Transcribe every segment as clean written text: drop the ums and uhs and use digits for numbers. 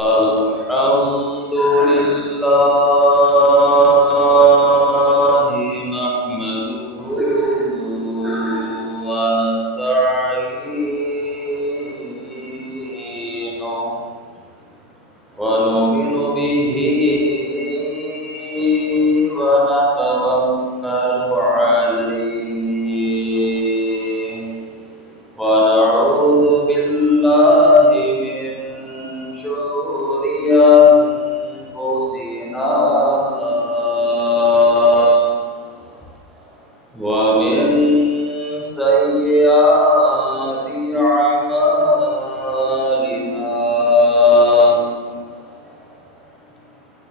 الحمد لله نحمده ونستعينه ونؤمن به ونتوكل عليه ونعوذ بالله من شرور أنفسنا ومن سيئات أعمالنا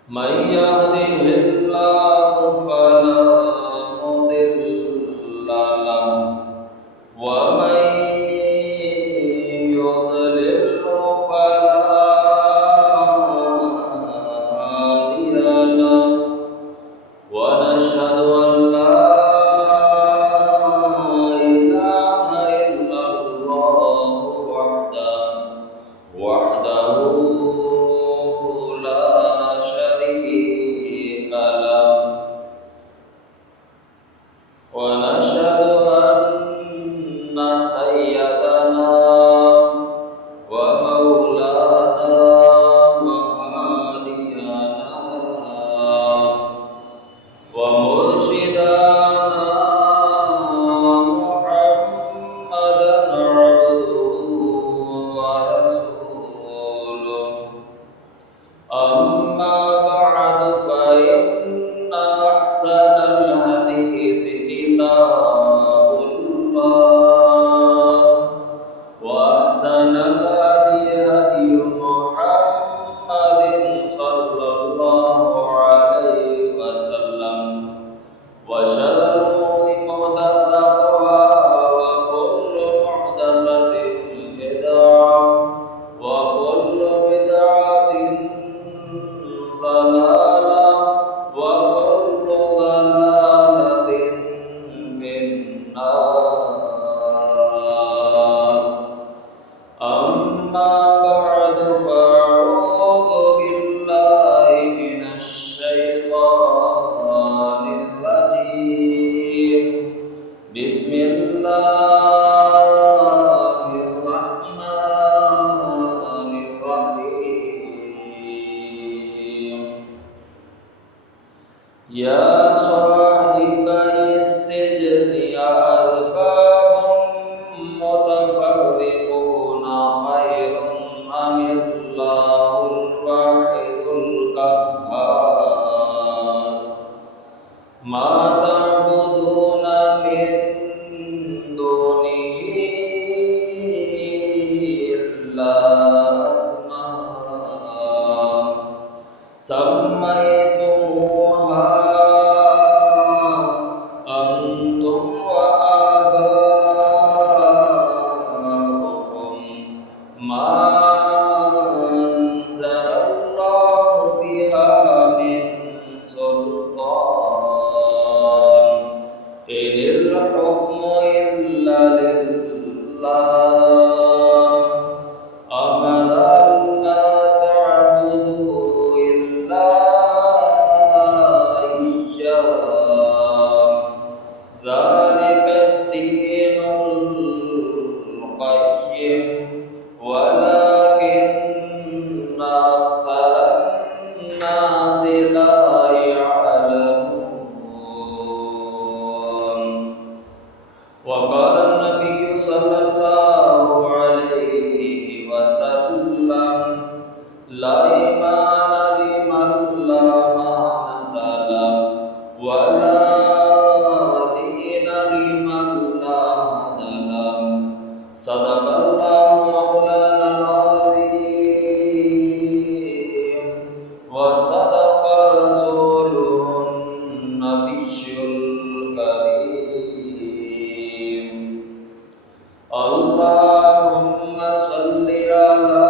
من يهده الله فلا مضل له ومن يضلله فلا هادي له ونشهد أن لا إله إلا الله وحده لا شريك له ونشهد أن سيدنا ومولانا وهادينا ومرشدنا محمدا عبده ورسوله أما بعد فإن أحسن الحديث كتاب الله وأحسن الهدي هدي محمد صلى الله عليه وسلم وشر الأمور محدثاتها وكل محدثة بدعة وكل بدعة ضلالة وكل ضلالة في النار أما بعد فأعوذ بالله من الشيطان الرجيم بسم الله الرحمن الرحيم يا صاحبي السجن أرباب متفرقون خير أم الله الواحد القهار ما تعبدون من دونه إلا أسماء سميتموها أنتم وآباؤكم ما أنزل الله بها من سلطان إن الحكم إلا لله أمر ألا تعبدوا إلا إياه ذلك الدين القيم ولكن أكثر الناس لا يعلمون وقال النبي صلى الله عليه وسلم لا إيمان لمن لا مهنة له ولا دين لمن لا هدى له صدق الله مولانا العظيم وصدق رسوله النبي الكريم اللهم صل على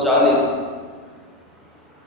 40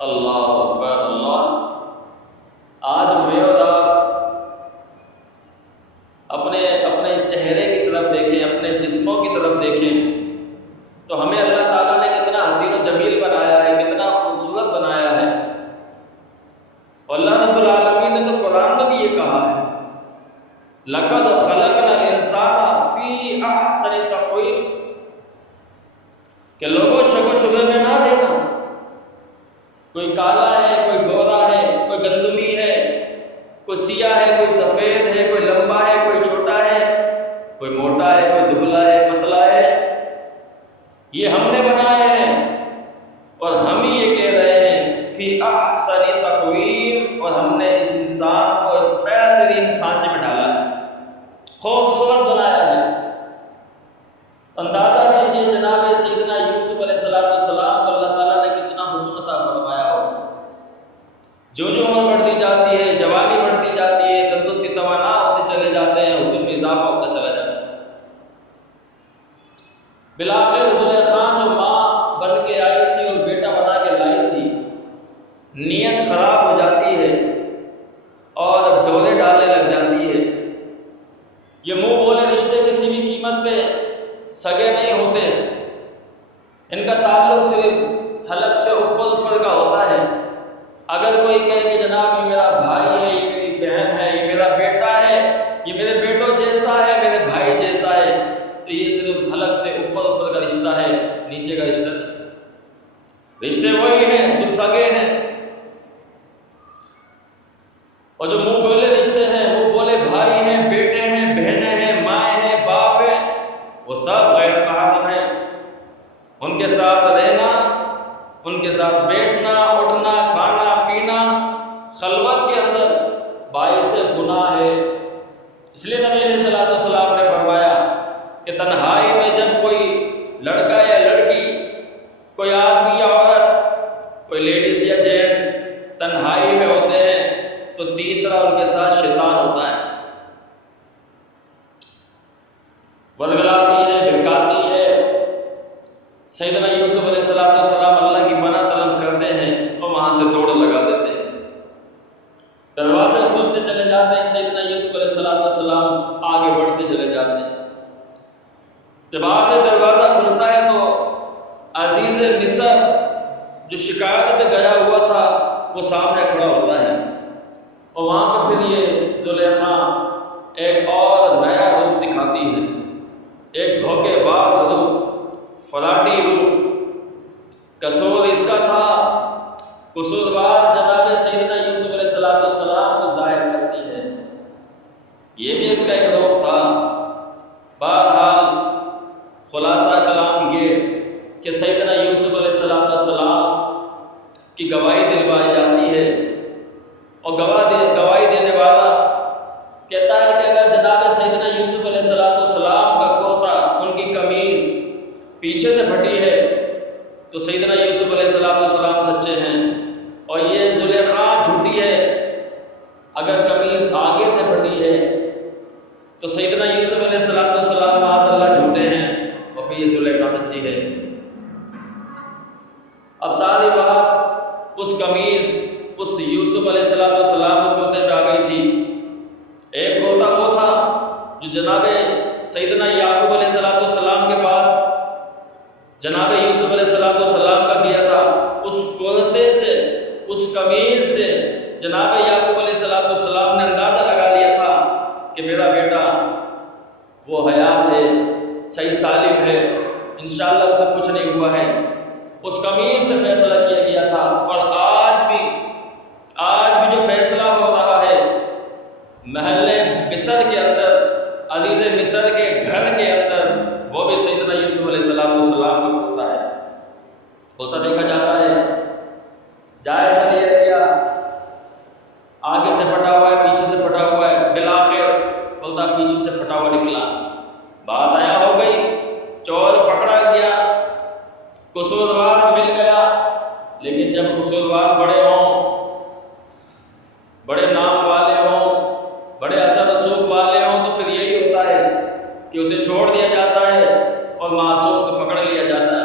اللہ اکبر اللہ۔ آج میں اور آپ اپنے چہرے کی طرف دیکھیں، اپنے جسموں کی طرف دیکھیں تو ہمیں اللہ تعالیٰ نے کتنا حسین و جمیل بنایا ہے، کتنا خوبصورت بنایا ہے۔ اور اللہ رب العالمین نے تو قرآن میں بھی یہ کہا ہے، لَقَدْ خَلَقْنَا الْإِنسَانَ فِي أَحْسَنِ تَقْوِيمٍ، کہ لوگوں شک و شبہ میں نہ دینا، کوئی کالا ہے، کوئی گورا ہے، کوئی گندمی ہے، کوئی سیاہ ہے، کوئی سفید ہے، کوئی لمبا ہے، کوئی چھوٹا ہے، کوئی موٹا ہے، کوئی دبلا ہے، پتلا ہے، یہ ہم نے بنائے ہیں اور ہم ہی یہ کہہ رہے ہیں فی احسن تقویم، اور ہم نے اس انسان کو ایک بہترین سانچے میں ڈالا ہے، خوبصورت بنایا ہے۔ اندازہ کیجیے جناب سیدنا یوسف علیہ السلام کو اللہ تعالیٰ نے کتنا حسن عطا فرمایا ہو۔ جو عمر بڑھتی جاتی ہے، جوانی بڑھتی جاتی ہے، تندرستی توانا ہوتے چلے جاتے ہیں، حسن میں اضافہ ہوتا چلا جاتا ہے۔ بالآخر زلیخا جو ماں بن کے آئی تھی اور بیٹا بنا کے لائی تھی، نیت خراب ہو جاتی ہے اور ڈورے ڈالنے لگ جاتی ہے۔ یہ منہ بولے رشتے کسی بھی قیمت پہ سگے نہیں ہوتے، ان کا تعلق صرف حلق سے اوپر کا ہوتا ہے۔ اگر کوئی کہے کہ جناب یہ میرا بھائی ہے، یہ میری بہن ہے، یہ میرا بیٹا ہے، یہ میرے بیٹوں جیسا ہے، میرے بھائی جیسا ہے، تو یہ صرف حلق سے اوپر کا رشتہ ہے، نیچے کا رشتہ نہیں۔ رشتے وہی ہیں جو سگے ہیں، اور جو منہ بولے رشتے ہیں، منہ بولے بھائی ہیں، بیٹے ہیں، بہنیں ہیں، مائیں ہیں، باپ ہیں، وہ سب غیر محرم ہیں۔ ان کے ساتھ رہنا، ان کے ساتھ بیٹھنا، اٹھنا، کھانا پینا خلوت کے اندر باعث گناہ ہے۔ اس لیے نبی علیہ السلام نے فرمایا کہ تنہائی میں جب کوئی لڑکا یا لڑکی، کوئی آدمی یا عورت، کوئی لیڈیز یا جینٹس تنہائی میں ہوتے ہیں تو تیسرا ان کے ساتھ شیطان ہوتا ہے، ورگلاتی ہے، بہکاتی ہے۔ سیدنا یوسف علیہ السلام اللہ کی پناہ طلب کرتے ہیں اور وہاں سے دوڑ لگا دیتے ہیں، دروازے کھولتے چلے جاتے ہیں، سیدنا یوسف علیہ السلام آگے بڑھتے چلے جاتے ہیں۔ جب آخر دروازہ کھلتا ہے تو عزیز مصر جو شکایت پہ گیا ہوا تھا وہ سامنے کھڑا ہوتا ہے، اور وہاں پہ پھر یہ زلیخا ایک اور نیا روپ دکھاتی ہے، ایک دھوکے باز روپ، فراڈی روپ۔ قصور اس کا تھا، قصوروار جناب سیدنا یوسف علیہ السلام کو ظاہر کرتی ہے، یہ بھی اس کا ایک روپ تھا۔ بہرحال خلاصہ کلام یہ کہ سیدنا یوسف علیہ السلام کی گواہی دلوائی جاتی ہے، اور گواہی دینے والا کہتا ہے کہ اگر جناب سیدنا یوسف علیہ السلام کا کرتا، ان کی قمیض پیچھے سے پھٹی ہے تو سیدنا یوسف علیہ السلام سچے ہیں، اور یہ زلیخا جھوٹی ہے۔ اگر قمیض آگے سے پھٹی ہے تو سیدنا یوسف علیہ السلام معاذ اللہ جھوٹے ہیں، اور پھر یہ زلیخا سچی ہے۔ اب ساری بات اس قمیض، اس یوسف علیہ السلام کے کرتے پہ آ گئی تھی۔ ایک کرتا وہ تھا جو جناب سیدنا یعقوب علیہ السلام کے پاس جناب یوسف علیہ السلام کا گیا تھا، اس کرتے سے، اس قمیض سے جناب یعقوب علیہ السلام نے اندازہ لگا لیا تھا کہ میرا بیٹا وہ حیات ہے، صحیح سالم ہے، انشاءاللہ اسے کچھ نہیں ہوا ہے۔ اس قمیض سے فیصلہ کیا گیا تھا، اور آج بھی جو فیصلہ ہو رہا ہے محلے مصر کے اندر، عزیز مصر کے گھر کے اندر، وہ بھی سیدنا یوسف علیہ السلام کو ہوتا ہے، ہوتا دیکھا جاتا ہے۔ جائزہ لیا گیا، آگے سے پھٹا ہوا ہے، پیچھے سے پھٹا ہوا ہے، بالآخر ہوتا پیچھے سے پھٹا ہوا نکلا۔ بات آیا ہو گئی، چور پکڑا گیا، قصوروار مل گیا، لیکن جب قصوروار بڑے ہوں، بڑے نام والے ہوں، بڑے اثر رسوخ والے ہوں، تو پھر یہی ہوتا ہے کہ اسے چھوڑ دیا جاتا ہے اور معصوم کو پکڑ لیا جاتا ہے۔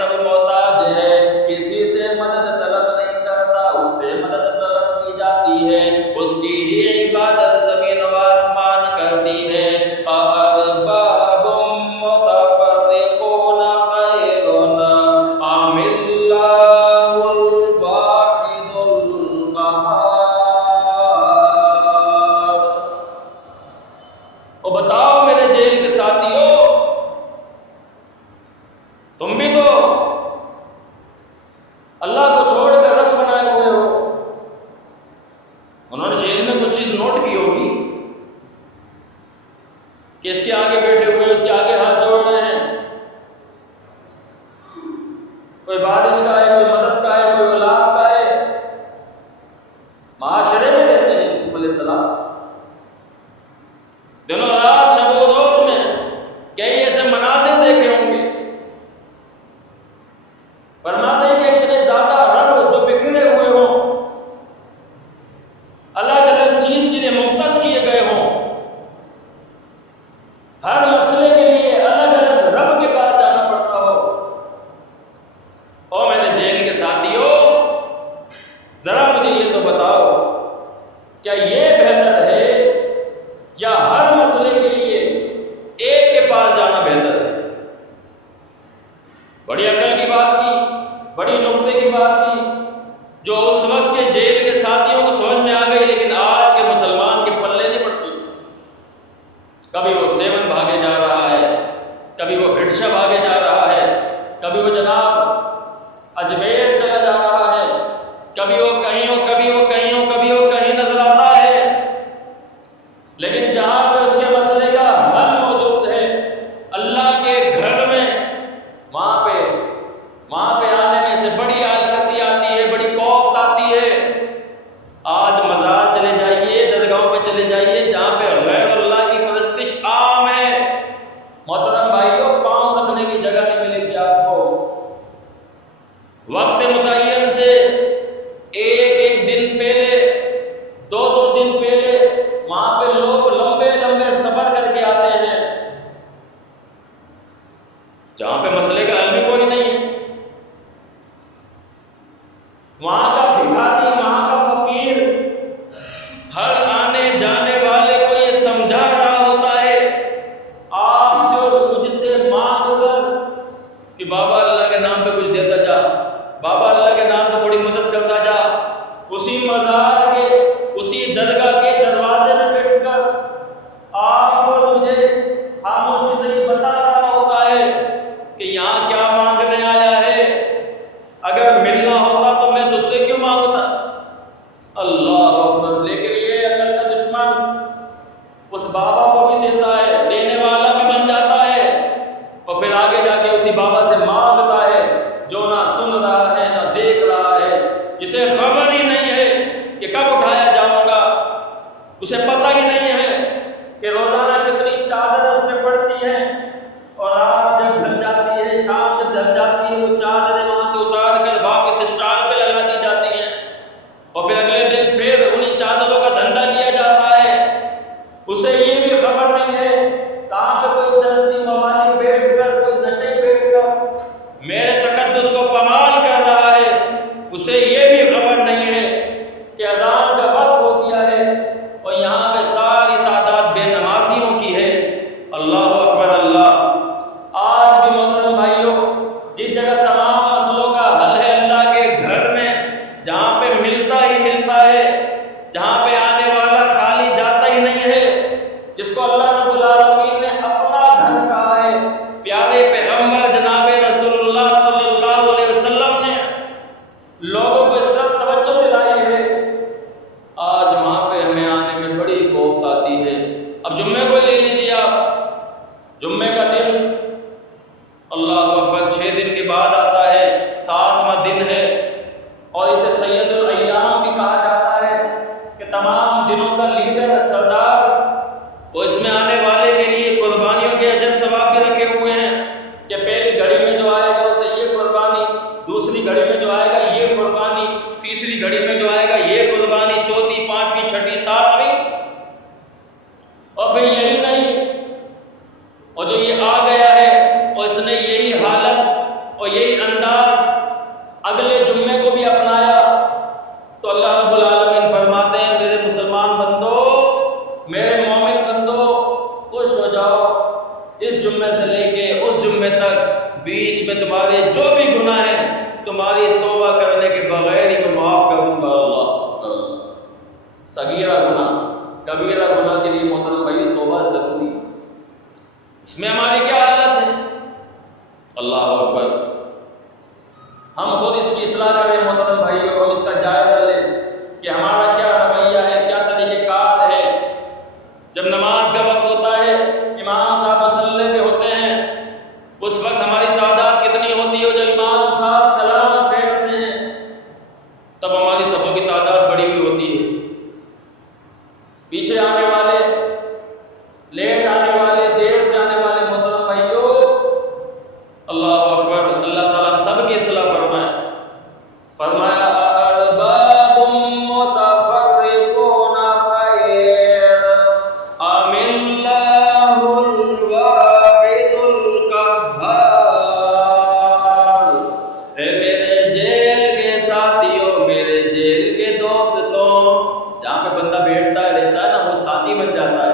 سب محتاج ہے، کسی سے مدد طلب نہیں کرتا، اس سے مدد طلب کی جاتی ہے، اس کی ہی عبادت زمین و آسمان کرتی ہے۔ أأرباب متفرقون خير أم الله الواحد القهار؟ اور بتاؤ میرے جیل کے ساتھیوں، تم بھی تو اللہ کو چھوڑ کر رب بنائے ہوئے ہو۔ انہوں نے جیل میں کچھ چیز نوٹ کی ہوگی کہ اس کے آگے بیٹھے ہوئے ہیں، اس کے آگے ہاتھ جوڑ رہے ہیں، کوئی بارش کا ہے، کوئی مدد کا ہے، کوئی اولاد کا ہے۔ معاشرے میں رہتے ہیں یوسف علیہ السلام، دنوں رات شب و روز میں کئی ایسے مناظر دیکھے ہوں گے۔ فرماتے ہیں کہ اتنے زیادہ رنگ جو بکھرے ہوئے ہوں، الگ الگ چیز کے لیے مختص کیے گئے ہوں، ہر مسئلے کے لیے الگ الگ رب کے پاس جانا پڑتا ہو۔ اور میرے جیل کے ساتھیوں، ذرا مجھے یہ تو بتاؤ، کیا یہ بہتر ہے یا ہر مسئلے کے لیے ایک کے پاس جانا بہتر ہے؟ بڑی عقل کی بات کی، بڑی نقطے کی بات کی، جو اس وقت کے جیل کے ساتھیوں کو سمجھ میں آ گئی، لیکن آج کے مسلمان کے پلے نہیں پڑتی۔ کبھی وہ سیون بھاگے جا رہا ہے، کبھی وہ بھٹشا بھاگے جا رہا ہے، کبھی وہ جناب اجمیر چلا جا رہا ہے، کبھی وہ کہیں ہو، کبھی وہ کہیں ہو، کبھی وہ کہیں نظر آتا ہے۔ لیکن جہاں پہ اس کے مسئلے کا حل موجود ہے اللہ کے گھر میں، وہاں پہ آنے میں سے بڑی آلکسی آتی ہے، بڑی کوفت آتی ہے۔ آج مزار چلے جائیے، درگاہوں پہ چلے جائیے، جہاں پہ غیر اللہ کی پرستش عام ہے، محترم بھائیوں، پاؤں رکھنے کی جگہ نہیں ملے گی آپ کو۔ وقت متعین سے ایک دن پہلے، دو دن پہلے وہاں پہ لوگ لمبے لمبے سفر کر کے آتے ہیں، جہاں پہ مسئلے کا حل بھی کوئی نہیں ہے۔ وہاں کا بھکاری، وہاں کا فقیر ہر آنے جانے والے کو یہ سمجھا رہا ہوتا ہے آپ سے اور مجھ سے مانگ کر کہ بابا اللہ کے نام پہ کچھ دیتا جا، بابا اللہ کے نام پہ تھوڑی مدد کرتا جا۔ اسی مزار کے، اسی درگاہ کے دروازے میں بیٹھ کر آپ کو مجھے خاموشی سے ہی بتا رہا ہوتا ہے کہ یہاں کیا مانگنے آیا ہے، اگر ملنا ہوتا تو میں تجھ سے کیوں مانگتا۔ اللہ اکبر۔ لیکن یہ عقل کا دشمن اس بابا کو بھی دیتا ہے، دینے والا بھی بن جاتا ہے، اور پھر آگے جا کے اسی بابا سے مانگتا ہے جو نہ سن رہا ہے نہ دیکھ رہا ہے، جسے خبر ہی نہیں ہے کہ کب اٹھایا جاؤں گا، اسے پتہ ہی نہیں ہے کہ روزانہ کتنی چادر اس میں پڑتی ہیں، اور رات جب ڈھل جاتی ہے، شام جب ڈھل جاتی ہے، وہ چادریں وہاں سے اتار کر واپس اسٹال پہ لگا دی جاتی ہیں، اور پھر اگلے دن پھر انہیں چادروں کا دھندا کیا جاتا ہے۔ اسے یہ بھی خبر نہیں ہے کہاں پہ کوئی چرسی موالی بیٹھ کر، کوئی نشے بیٹھ کر میرے تقدس کو پامال کر رہا ہے۔ اسے یہ بھی خبر نہیں ہے کہ اذان کا وقت ہو گیا ہے اور یہاں پہ ساری تعداد بے نمازیوں کی ہے۔ اللہ اکبر اللہ۔ آج بھی محترم بھائیوں، جس جگہ تمام مسئلوں کا حل ہے اللہ کے گھر میں، جہاں پہ ملتا ہی ملتا ہے، جہاں پہ آنے والا خالی جاتا ہی نہیں ہے، جس کو اللہ رب العالمین نے اپنا گھر کہا ہے، پیارے پیغمبر جناب رسول اللہ صلی اللہ علیہ وسلم نے لوگوں کو اس طرف توجہ دلائی ہے، آج وہاں پہ ہمیں آنے میں بڑی کوفت آتی ہے۔ اب جمعے کو ہی لے لیجیے آپ، جمعے کا دن اللہ اکبر 6 دن کے بعد آتا ہے، 7واں دن ہے، اور اسے سید الایام بھی کہا جاتا ہے کہ تمام دنوں کا لیڈر، سردار، اور اس میں آنے والے کے لیے قربانیوں کے اجر ثواب بھی رکھے ہوئے ہیں کہ پہلی گھڑی میں جو آئے گا اسے یہ قربانی، دوسری گھڑی میں جو آئے گا یہ قربانی، تیسری گھڑی میں جو آئے گا یہ قربانی، چوتھی، پانچویں، چھٹی، ساتویں، اور پھر یہی نہیں، اور جو یہ آ گیا ہے اور اس نے یہی حالت اور یہی انداز اگلے جمعے کو بھی اپنایا تو اللہ رب العالمین فرماتے ہیں میرے مسلمان بندو، میرے مومن بندو، خوش ہو جاؤ، اس جمعے سے لے کے اس جمعے تک بیچ میں تمہارے جو بھی گناہ ہیں تمہاری توبہ کرنے کے بغیر ہی میں معاف کروں گا۔ اللہ اکبر۔ صغیرہ گناہ کبیرہ گناہ کے لیے محترم بھائی توبہ ضروری، اس میں ہماری کیا حالت ہے؟ اللہ اکبر۔ ہم خود اس کی اصلاح کریں محترم بھائیوں، ہم اس کا جائزہ لیں کہ ہمارا کیا رویہ ہے، کیا طریقہ کار ہے۔ جب نماز کا وقت ہوتا ہے، امام صاحب مصلی پہ ہوتے ہیں، اس وقت ہماری تعداد کتنی ہوتی ہے؟ جب امام صاحب سلام پھیرتے ہیں تب ہماری صفوں کی تعداد بڑی ہوئی ہوتی ہے۔ پیچھے آنے والے، لیٹ آنے والے، دیر سے آنے والے محترم بھائیوں، اللہ اکبر، اللہ تعالیٰ سب کی اصلاح فرمائے۔ فرمایا ارباب متفرقون خیر ام اللہ الواحد القہار۔ اے میرے جیل کے ساتھیوں، میرے جیل کے دوستوں، جہاں پہ بندہ بیٹھتا ہے رہتا ہے نا وہ ساتھی بن جاتا ہے۔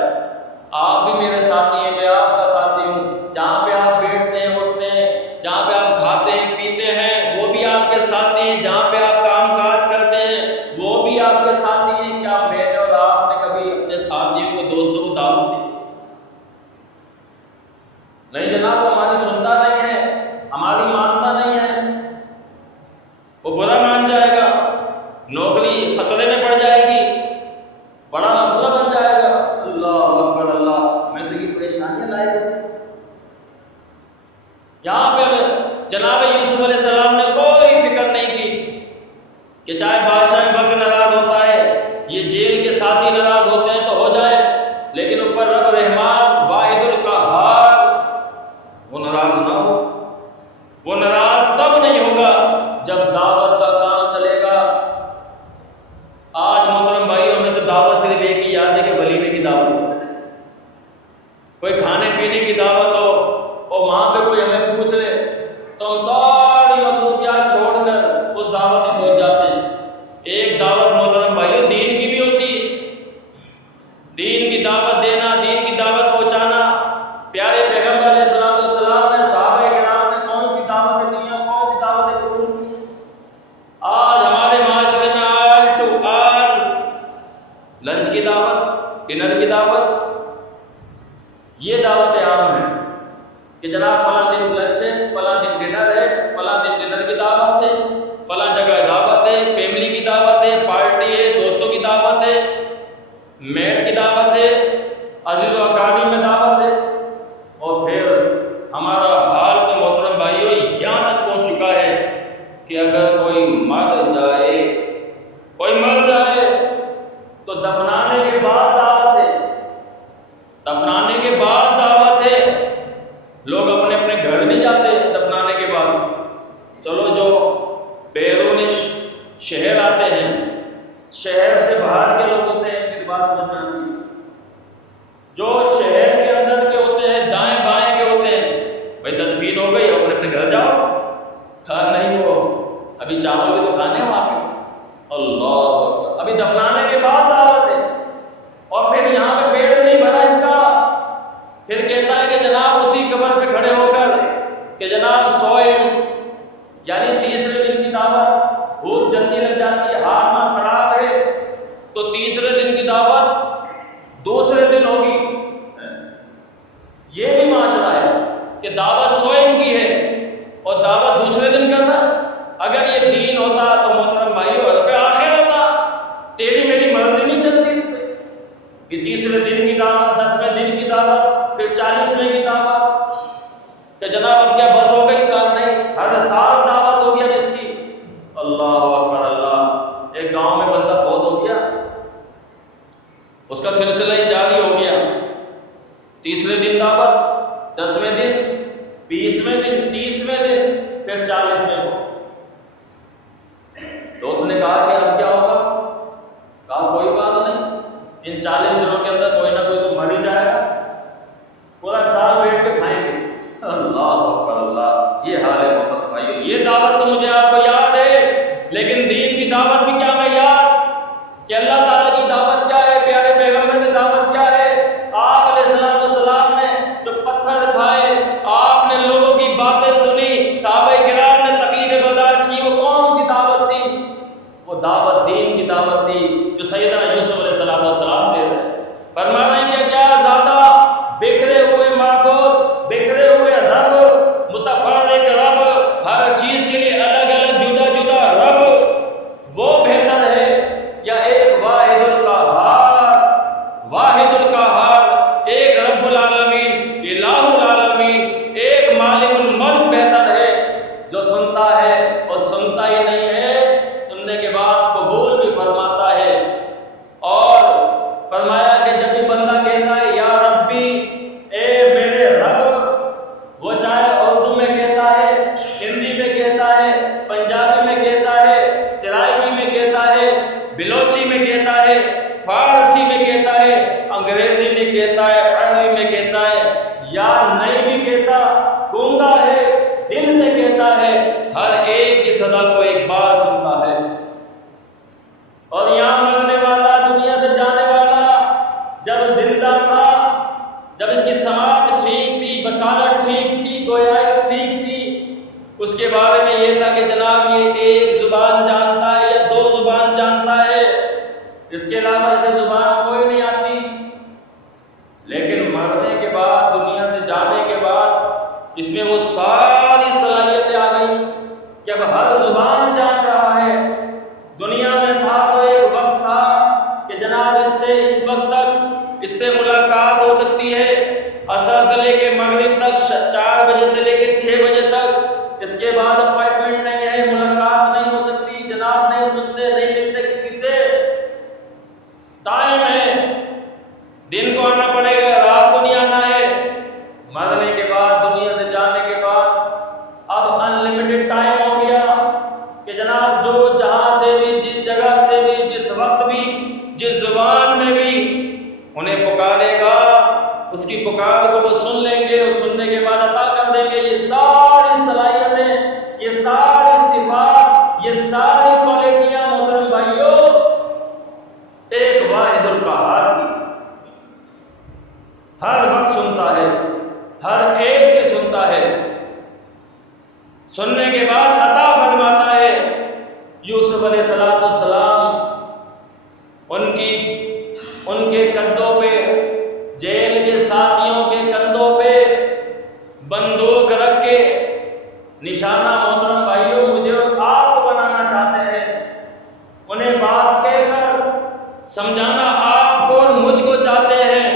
آپ بھی میرے ساتھی ہیں، میں آپ کا ساتھی ہوں۔ جہاں پہ آپ بیٹھتے ہیں اٹھتے ہیں، جہاں پہ آپ کھاتے ہیں پیتے ہیں وہ بھی آپ کے ساتھی ہیں، جہاں پہ آپ کام کاج کرتے ہیں وہ بھی آپ کے ساتھی ہیں۔ کیا میں نے اور آپ نے کبھی اپنے ساتھیوں کو، دوستوں کو دعوت دی؟ نہیں جناب، وہ ہماری سنتا نہیں ہے، ہماری مانتا نہیں ہے، وہ برا مان جائے گا، نوکری خطرے میں پڑ جائے گی، بڑا مسئلہ بن جائے گا۔ اللہ اکبر، اللہ، میں تو یہ پریشانیاں لائے ہوتی۔ یہاں پہ جناب یوسف علیہ السلام نے کوئی فکر نہیں کی کہ چاہے بادشاہ وقت ناراض ہوتا ہے، یہ جیل کے ساتھی ناراض ہوتے ہیں تو ہو جائے، لیکن اوپر رب رحمان واحد القہار وہ ناراض نہ ہو۔ وہ ناراض تب نہیں ہوگا جب دعوت کا کام چلے گا۔ آج محترم بھائیوں میں تو دعوت صرف ایک ہی یاد ہے کہ ولیمے کی دعوت ہو، کوئی کھانے پینے کی دعوت ہو، اور وہاں پہ کوئی ہمیں پوچھ لے تو ہم ساری مصروفیات چھوڑ کر اس دعوت میں پہنچ جاتے ہیں۔ ایک دعوت محترم بھائیوں دین کی بھی ہوتی ہے، دین کی دعوت دینا، دین کی دعوت پہنچانا۔ پیارے پیغمبر علیہ السلام نے، صحابہ کرام نے کون سی دعوتیں دی ہیں، کون سی دعوتیں قبول کی ہیں؟ آج ہمارے معاشرے میں آل ٹو آل لنچ کی دعوت، ڈنر کی دعوت، یہ دعوتیں عام ہیں کہ جناب فلاں دن لنچ ہے، فلاں دن ڈنر ہے، فلاں دن ڈنر کی دعوت ہے، فلاں جگہ دعوت ہے، فیملی کی دعوت ہے، پارٹی ہے، دوستوں کی دعوت ہے، میٹ کی دعوت ہے، عزیز و اقارب میں دعوت ہے۔ اور پھر ہمارا حال تو محترم بھائیوں یہاں تک پہنچ چکا ہے کہ اگر کوئی مر جائے، کوئی مر جائے تو دفنانے کے بعد دعوت ہے، دفنانے کے بعد دعوت ہے۔ لوگ اپنے اپنے گھر نہیں جاتے دفنانے کے بعد، چلو جو بیرون شہر آتے ہیں، شہر سے باہر کے لوگ ہوتے ہیں، ان کی بات سمجھ میں آتی ہے۔ جو شہر کے اندر کے ہوتے ہیں، دائیں بائیں کے ہوتے ہیں، بھائی تدفین ہو گئی، اپنے اپنے گھر جاؤ۔ نہیں، وہ ابھی چاول بھی تو کھانے ہیں وہاں پہ۔ اللہ اکبر، ابھی دفنانے کے بعد دعوت ہے، اور پھر یہاں پہ پیٹ نہیں بھرا اس کا، پھر کہتا ہے کہ جناب اسی قبر پہ کھڑے ہو کر کہ جناب سوئم، یعنی تیسرے دن کی دعوت، بھوک جلدی لگ جاتی ہے، ہاتھ خراب ہے، تو تیسرے دن کی دعوت دوسرے دن ہوگی۔ یہ بھی معاشرہ ہے کہ دعوت سوئم کی ہے اور دعوت دوسرے دن کرنا۔ اگر یہ دین ہوتا تو محترم بھائی عرف آخر ہوتا، تیری میری مرضی نہیں چلتی اس پہ کہ تیسرے دن کی دعوت، 10ویں دن کی دعوت، پھر 40ویں کی دعوت، کہ جناب اب کیا بس ہو گئی؟ کام نہیں، ہر سال دعوت ہو گیا اس کی۔ اللہ اکبر، اللہ۔ ایک گاؤں میں بندہ فوت ہو گیا، اس کا سلسلہ ہی جاری ہو گیا، تیسرے دن دعوت، 10ویں دن، 20ویں دن، 30ویں دن، پھر 40ویں کو۔ تو اس نے کہا کہ اب کیا ہوگا؟ کہا کوئی بات نہیں، ان 40 دنوں کے اندر کوئی نہ کوئی تو مر ہی جائے گا، پورا سال بیٹھ کے کھائیں گے۔ اللہ اکبر، اللہ۔ یہ حال ہے محترم بھائیو، یہ دعوت دعوت تو مجھے آپ کو یاد ہے، لیکن دین کی دعوت بھی کیا میں یاد کہ اللہ تعالیٰ کی دعوت کیا ہے، پیارے پیغمبر کی دعوت کیا ہے؟ آپ علیہ السلام نے جو پتھر کھائے، آپ نے لوگوں کی باتیں سنی، صحابہ کرام نے تکلیفیں برداشت کی، وہ کون سی دعوت تھی؟ وہ دعوت دین کی دعوت تھی جو سیدنا یوسف علیہ السلام دے رہے ہیں۔ فرما رہے ہیں کہ کیا زیادہ بکھرے ہوئے معبود، بکھرے ہوئے رب، متفرق رب، ہر چیز کے لیے الگ الگ جدا جدا رب، وہ بہتر ہے یا ایک واحد القہار، واحد القہار، ایک رب العالمین، الہ العالمین، ایک مالک الملک بہتر ہے، جو سنتا ہے اور سنتا ہی نہیں ہے، سننے کے بعد قبول بھی فرماتا ہے۔ اور فرمایا کہ جب بھی بندہ کہتا ہے یا ربی، اے میرے رب، وہ چاہے اردو میں کہتا ہے، ہندی میں کہتا ہے، پنجابی میں کہتا ہے، سرائکی میں کہتا ہے، بلوچی میں کہتا ہے، فارسی میں کہتا ہے، انگریزی میں کہتا ہے، عربی میں کہتا ہے، یا نہیں بھی کہتا، گونگا ہے، دل سے کہتا ہے، ہر ایک کی صدا کو ایک بار سنتا ہے۔ اور یہاں مرنے والا، دنیا سے جانے والا، جب زندہ تھا، جب اس کی سماعت ٹھیک تھی، بصارت ٹھیک تھی، گویائی ٹھیک تھی، اس کے بارے میں یہ تھا کہ جناب یہ ایک زبان جانتا ہے یا دو زبان جانتا ہے، اس کے علاوہ اسے زبان کوئی نہیں آتی۔ لیکن مرنے کے بعد، دنیا سے جانے کے بعد، اس میں وہ ساری صلاحیتیں آ گئیں کہ اب ہر زبان جان رہا ہے۔ دنیا میں تھا تو ایک وقت تھا کہ جناب اس وقت تک اس سے ملاقات ہو سکتی ہے، عصر سے لے کے مغرب تک، 4 بجے سے لے کے 6 بجے تک، اس کے بعد اپائنٹمنٹ نہیں ہے، ملاقات نہیں ہو سکتی، جناب نہیں سنتے، نہیں ملتے کسی سے، ٹائم ہے، دن کو آنا پڑے گا، رات کو نہیں آنا ہے۔ مرنے کے بعد، دنیا سے جانے کے بعد اب انلمیٹڈ ٹائم ہو گیا کہ جناب جو جہاں سے بھی، جس جگہ سے بھی، جس وقت بھی، جس زبان میں بھی انہیں پکارے گا، اس کی پکار کو وہ سن لیں گے، اور سننے کے بعد عطا کر دیں گے۔ یہ ساری صلاحیتیں، یہ ساری صفات، یہ ساری کوالٹیاں محترم بھائیوں ایک واحد القہار کی، ہر وقت سنتا ہے، ہر ایک کی سنتا ہے، سننے کے بعد عطا فرماتا ہے۔ یوسف علیہ السلام ان کے کندھوں پہ، جیل کے ساتھیوں کے کندھوں پہ بندوق رکھ کے، نشانہ محترم بھائیوں مجھے آپ کو بنانا چاہتے ہیں، انہیں بات کہہ کر سمجھانا آپ کو اور مجھ کو چاہتے ہیں،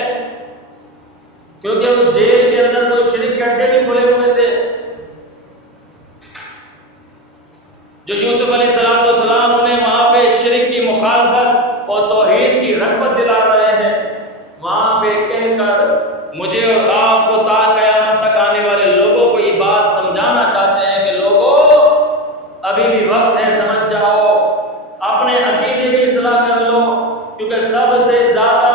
کیونکہ اس جیل کے اندر کوئی شرک کے اڈے بھی کھلے ہوئے تھے، جو یوسف علیہ السلام انہیں وہاں پہ شرک کی مخالفت اور توحید کی رغبت دلا رہے ہیں، وہاں پہ کہہ کر مجھے اور آپ کو تا قیامت تک آنے والے لوگوں کو یہ بات سمجھانا چاہتے ہیں کہ لوگوں ابھی بھی وقت ہے، سمجھ جاؤ، اپنے عقیدے کی اصلاح کر لو، کیونکہ سب سے زیادہ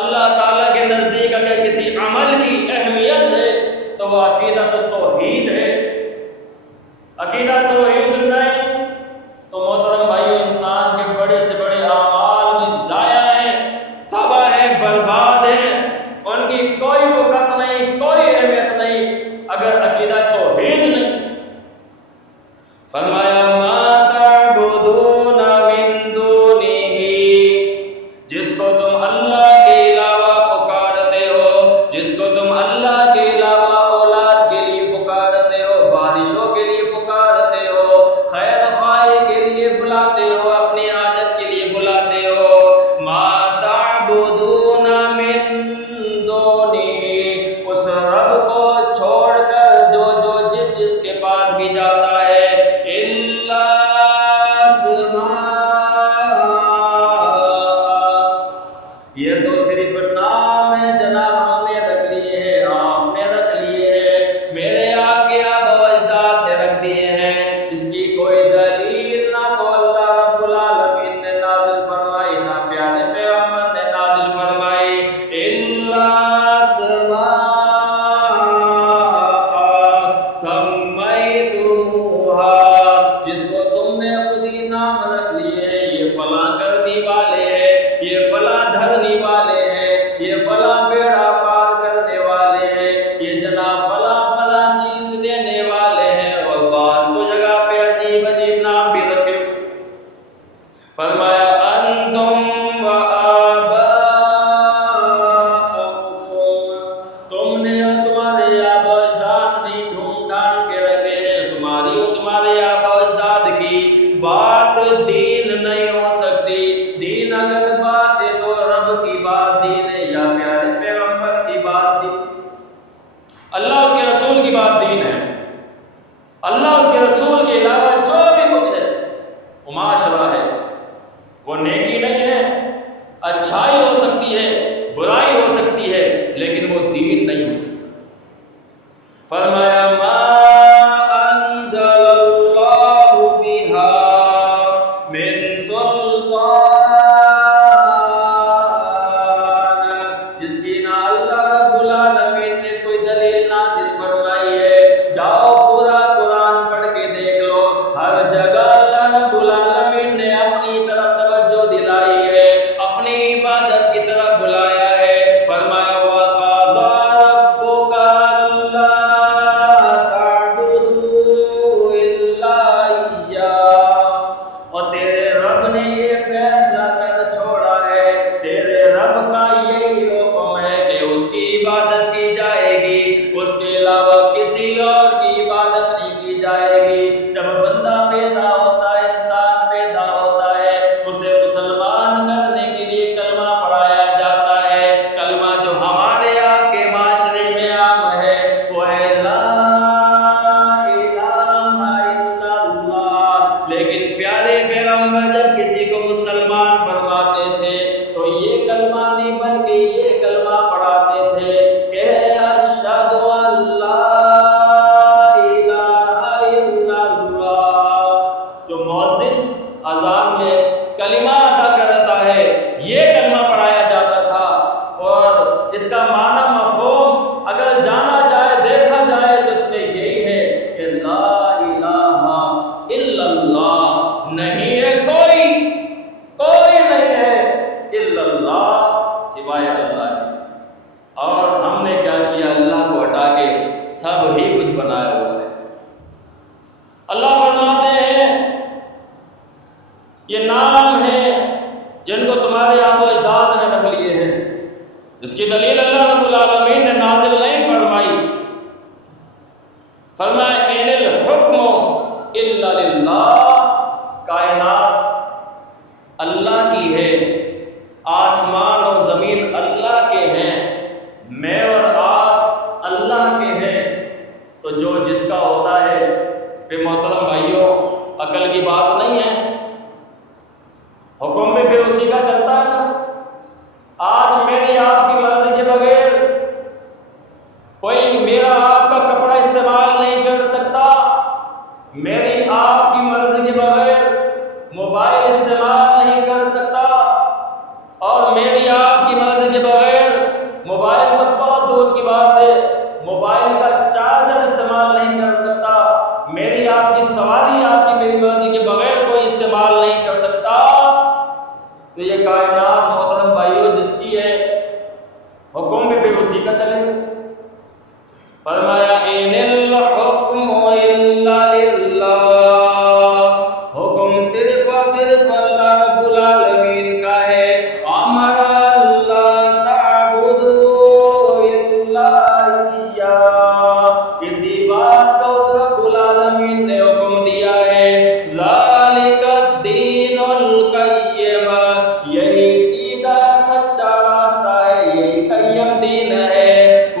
اللہ تعالیٰ کے نزدیک اگر کسی عمل کی اہمیت ہے تو وہ عقیدہ تو توحید ہے۔ عقیدہ توحید نہیں تو محترم بھائیو انسان کے بڑے سے بڑے اعمال بھی ضائع ہیں، تباہ ہیں، برباد ہیں، ان کی کوئی وقت نہیں، کوئی اہمیت نہیں اگر عقیدہ توحید نہیں۔ فرمایا ما تعبدون من دونہ، جس کو تم اللہ کے علاوہ پکارتے ہو، جس کو تم اللہ کے علاوہ اولاد کے لیے پکارتے ہو، بارشوں کے لیے پکارتے ہو، خیر خواہی کے لیے بلاتے ہو، اپنی حاجت کے لیے بلاتے ہو، ما تعبدون من دونہ، اس رب کو چھوڑ کر جو جس کے پاس بھی جاتا ہے، الا اسماء، یہ تو صرف نام ہے جناب، ہم نے رکھ لیے ہیں، آپ نے رکھ لیے ہیں، میرے آپ کے آبا و اجداد نے رکھ دیے ہیں، اس کی کوئی دلیل نہ تو اللہ رب العالمین نے نازل فرمائی، نہ پیارے پیغمبر نے نازل فرمائی، الا اسماء سمیتموہا جس کو تم نے خود ہی نام رکھ لیے ہیں، یہ فلاں کرنے والے ہیں، یہ فلاں دھرنے والے ہیں، یہ فلاں بیڑا پار کرنے والے ہیں، یہ جناب فلاں فلاں چیز دینے والے ہیں، اور بعض تو جگہ پہ عجیب عجیب نام بھی رکھے۔ فرمایا انتم و آباؤکم، تم نے اور تمہارے آبا اجداد نے ڈھونڈ ڈھانڈ کے رکھے ہیں، تمہاری اور تمہارے آبا اجداد کی بات دین نہیں ہو سکتی۔ دین اگر بات ہے تو رب کی بات دین ہے، یا پیارے پیغمبر کی بات دین، اللہ اس کے رسول کی بات دین ہے۔ اللہ اس کے رسول کے علاوہ جو بھی کچھ ہے وہ معاشرہ ہے، وہ نیکی نہیں ہے۔ اچھائی ہو سکتی ہے، برائی ہو سکتی ہے، لیکن وہ دین نہیں ہو سکتی۔ فرمایا ما انزل اللہ بہا من سلطان، جس کی نہ اللہ رب العالمین نے کوئی دلیل نازل فرمائی ہے۔ جاؤ پورا قرآن پڑھ کے دیکھ لو، ہر جگہ اللہ رب العالمین نے اپنی طرف توجہ دلائی ہے، اپنی عبادت کی طرف بلایا ہے۔ فرمایا وَقَضَىٰ رَبُّكَ أَلَّا تَعْبُدُوا إِلَّا إِيَّاهُ، اور تیرے رب نے یہ فیصلہ کر چھوڑا ہے، تیرے رب کا یہی حکم ہے کہ اس کی عبادت کی جائے گی، اس کے علاوہ کسی اور کی عبادت نہیں کی جائے گی۔ جب بندہ پیدا ہوتا ہے، انسان پیدا ہوتا ہے، اسے مسلمان کرنے کے لیے کلمہ پڑھایا جاتا ہے۔ کلمہ جو ہمارے آپ کے معاشرے میں عام ہے وہ ہے لا الہ الا اللہ، لیکن پیارے پیغمبر جب کسی کو مسلمان فرماتے تھے تو یہ کلمہ نہیں بلکہ یہ کلمہ پڑھاتے تھے کہ اشہد ان لا الہ الا اللہ۔ جو مؤذن اذان میں کلمہ ادا کرتا ہے یہ کلمہ پڑھایا جاتا تھا، اور اس کا معنی مفہوم اگر جانا جائے دیکھا جائے تو اس میں یہی ہے کہ لا الہ الا اللہ، نہیں ہے کوئی نہیں ہے الا اللہ، سوائے اللہ کے۔ اور ہم نے کیا کیا؟ اللہ کو ہٹا کے سب ہی کچھ بنایا ہوا ہے۔ اللہ فرماتے ہیں یہ نام ہیں جن کو تمہارے آبا اجداد نے رکھ لیے ہیں، اس کی دلیل اللہ رب العالمین نے نازل نہیں فرمائی۔ فرمایا ان الحکم الا للہ، کائنات اللہ کی ہے، آسمان اور زمین اللہ کے ہیں، میں اور آپ اللہ کے ہیں۔ تو جو جس کا ہوتا ہے پھر محترم بھائیوں عقل کی بات نہیں ہے، حکم بھی پھر اسی کا چلتا ہے نا۔ آج میری آپ کی مرضی کے بغیر کوئی میرا آپ کا کپڑا استعمال نہیں کر سکتا، میری آپ کی مرضی کے بغیر موبائل استعمال نہیں کر سکتا، اور میری آپ کی مرضی کے بغیر موبائل تو بہت دور کی بات ہے، موبائل کا چارجر استعمال نہیں کر سکتا، میری آپ کی سواری آپ کی میری مرضی کے بغیر کوئی استعمال نہیں کر سکتا۔ تو یہ کائنات محترم بھائیوں جس کی ہے، حکم بھی پھر اسی کا چلے گا۔ فرمایا ان الحکم الا للہ، حکم صرف اور صرف اللہ رب العالمین کا ہے۔ امر اللہ تعبدوا الا اياه، اسی بات کا اس رب العالمین نے حکم دیا ہے۔ ذالک الدین القیم، یہی سیدھا سچا راستہ ہے، یہی قیم دین ہے۔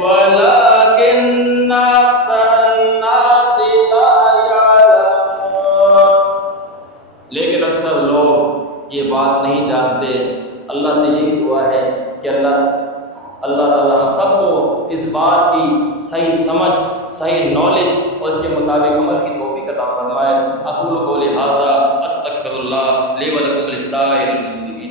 وَلَٰكِنَّ أَكْثَرَ النَّاسِ لَا يَعْلَمُونَ، لیکن اکثر لوگ یہ بات نہیں جانتے۔ اللہ سے یہی دعا ہے کہ اللہ تعالیٰ ہم سب کو اس بات کی صحیح سمجھ، صحیح نالج اور اس کے مطابق عمل کی توفیق عطا فرمائے۔ اقول قولی ھذا استغفر اللہ لی ولکم ولسائر المسلمین۔